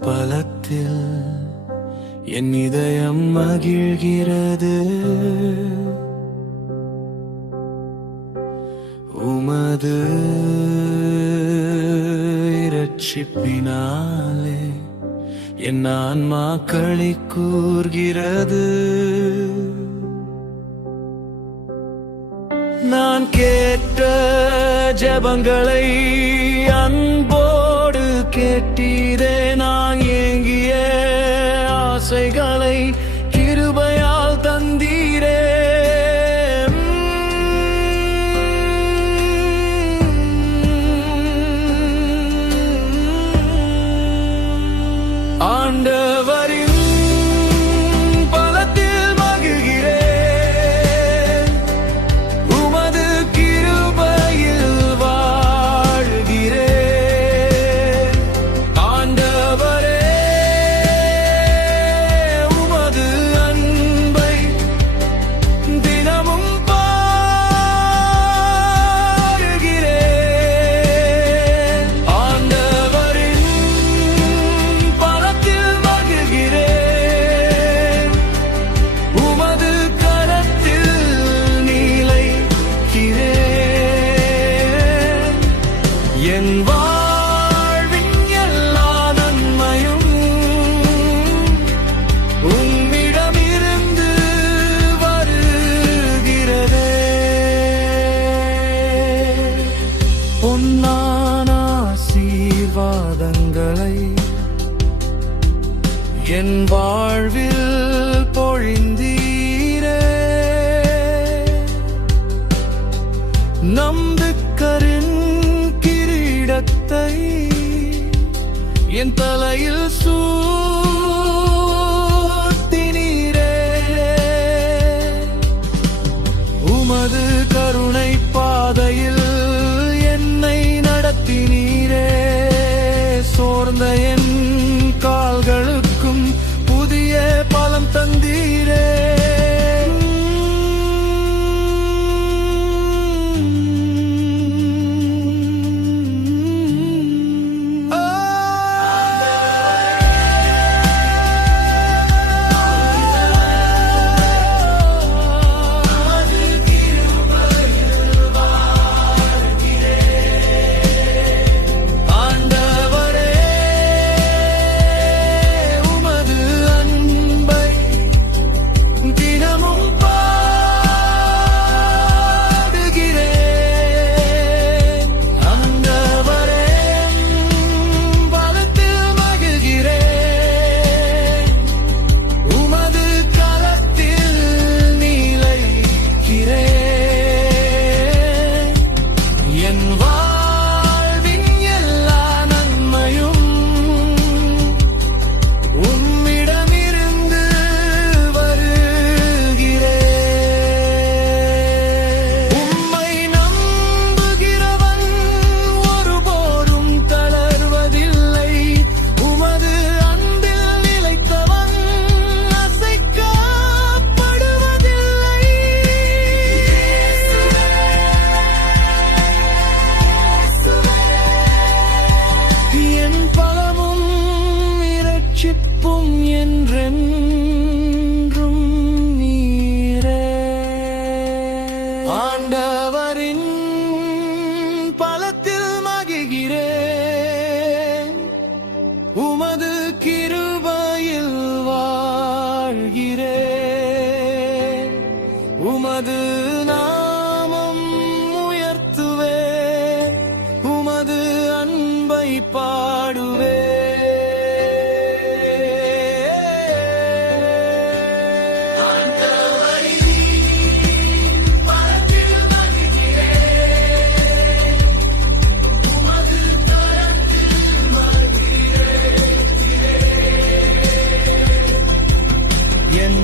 பலத்தில் என் இதயம் மகிழ்கிறது. உமது இரட்சிப்பினாலே என் ஆன்மா களி கூர்கிறது. நான் கேட்ட ஜெபங்களை அன்போடு கேட்டீரே. நான் ஏங்கிய ஆசைகளை கிருபையால் தந்தீரே. ஆண்டவரின் பலத்தில் மகிழ்கிறேன். உமது கிருபையில் வாழ்கிறேன். ஆண்டவரே, உமது அன்பை தினமும் பாடுகிறேன். ஆண்டவரின் பலத்தில் மகிழ்கிறேன். உமது கரத்தில் நீலைக்கிறேன். என் வாழ்வின் எல்லா நன்மையும் உம்மிடமிருந்து வருகிறதே. பொன்னான ஆசீர்வாதங்களை என் வாழ்வில் பொழிந்தீரே. நம்பிக்கரின் கிரீடத்தை என் தலையில் சூட்டினீரே. உமது கருணை பாதையில் என்னை நடத்தினீரே. சோர்ந்த என் கால்களுக்கும் புதிய பலம் தந்தீரே. ரட்சிப்பும் என்றென்றும் நீரே. ஆண்டவரின் பலத்தில் மகிழ்கிறேன். உமது கிருபையில் வாழ்கிறேன். உமது நாமம் உயர்த்துவேன். உமது அன்பை பாடுவேன். என்